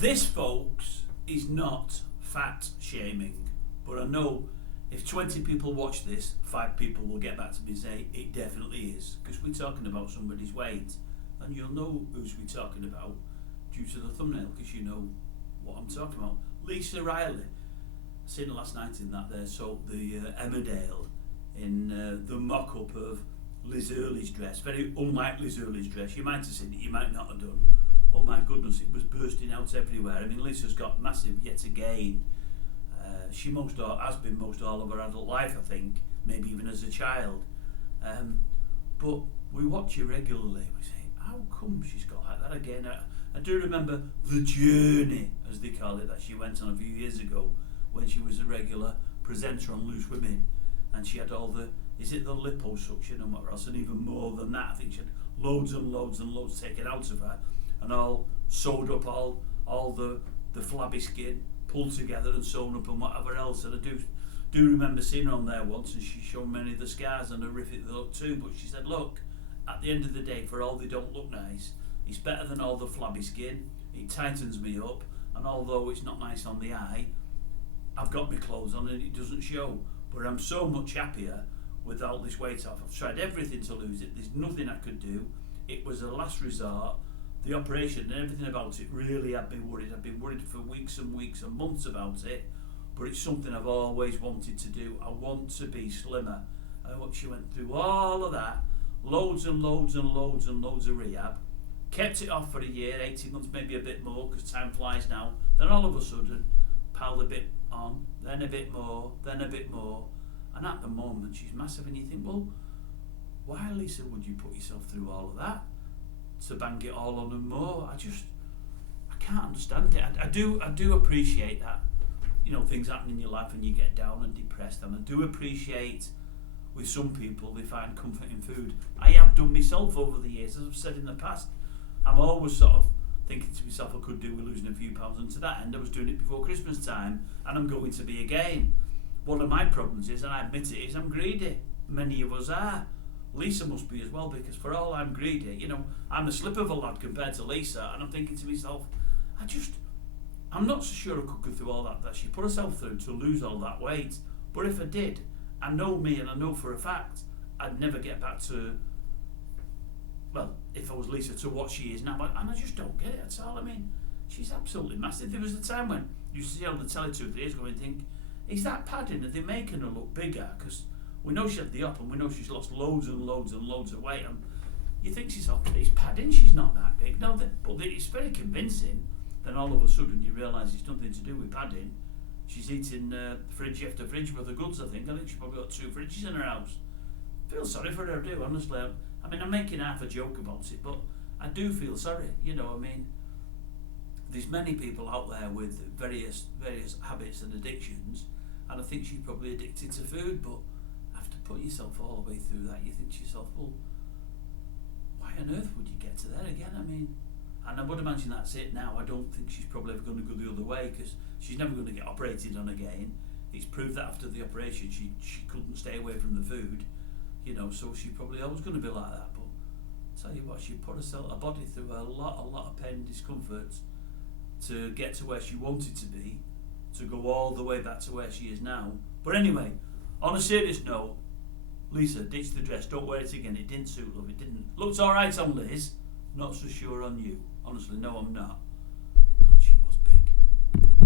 This, folks, is not fat shaming, but I know if 20 people watch this, 5 people will get back to me and say it definitely is, because we're talking about somebody's weight, and you'll know who's we're talking about due to the thumbnail, because you know what I'm talking about. Lisa Reilly. I seen her last night in that there sold the Emmerdale in the mock-up of Liz Early's dress, very unlike Liz Early's dress. You might have seen it, you might not have done. Oh my goodness, it was bursting out everywhere. I mean, Lisa's got massive yet again. She has been most all of her adult life, I think, maybe even as a child. But we watch her regularly. We say, how come she's got like that again? I do remember the journey, as they call it, that she went on a few years ago when she was a regular presenter on Loose Women, and she had all the liposuction and whatever else, and even more than that. I think she had loads and loads and loads taken out of her, and all sewed up, all the flabby skin pulled together and sewn up and whatever else. And I do remember seeing her on there once, and she showed many of the scars and horrific they look too, but she said, look, at the end of the day, for all they don't look nice, it's better than all the flabby skin, it tightens me up, and although it's not nice on the eye, I've got my clothes on and it doesn't show, but I'm so much happier with all this weight off. I've tried everything to lose it, there's nothing I could do, it was a last resort. The operation and everything about it really had me worried. I've been worried for weeks and weeks and months about it, but it's something I've always wanted to do. I want to be slimmer. And she went through all of that, loads and loads and loads and loads of rehab, kept it off for a year, 18 months, maybe a bit more, because time flies now. Then all of a sudden, piled a bit on, then a bit more, then a bit more, and at the moment she's massive. And you think, well, why, Lisa, would you put yourself through all of that to bang it all on and more? I can't understand it. I do appreciate that, you know, things happen in your life and you get down and depressed, and I do appreciate with some people they find comfort in food. I have done myself over the years, as I've said in the past. I'm always sort of thinking to myself I could do with losing a few pounds, and to that end I was doing it before Christmas time, and I'm going to be again. One of my problems is, and I admit it, is I'm greedy. Many of us are. Lisa must be as well, because for all I'm greedy, you know, I'm a slip of a lad compared to Lisa, and I'm thinking to myself, I'm not so sure I could go through all that she put herself through to lose all that weight. But if I did, I know me, and I know for a fact I'd never get back to, well, if I was Lisa, to what she is now. And I just don't get it at all. I mean, she's absolutely massive. There was a time when you used to see her on the telly 2 or 3 years ago and think, is that padding? Are they making her look bigger? Because we know she had the up, and we know she's lost loads and loads and loads of weight, and you think to yourself, it's padding, she's not that big. No, but it's very convincing. Then all of a sudden you realise it's nothing to do with padding. She's eating fridge after fridge with the goods, I think. I think she's probably got 2 fridges in her house. Feel sorry for her, I do, honestly. I mean, I'm making half a joke about it, but I do feel sorry, you know. I mean, there's many people out there with various habits and addictions, and I think she's probably addicted to food, but after put yourself all the way through that, you think to yourself, well, why on earth would you get to there again? I mean, and I would imagine that's it now. I don't think she's probably ever going to go the other way, because she's never going to get operated on again. It's proved that after the operation she couldn't stay away from the food, you know, so she's probably always going to be like that. But I'll tell you what, she put her body through a lot of pain and discomfort to get to where she wanted to be, to go all the way back to where she is now. But anyway, on a serious note, Lisa, ditch the dress, don't wear it again. It didn't suit, love, it didn't. Looked alright on Liz, not so sure on you. Honestly, no, I'm not.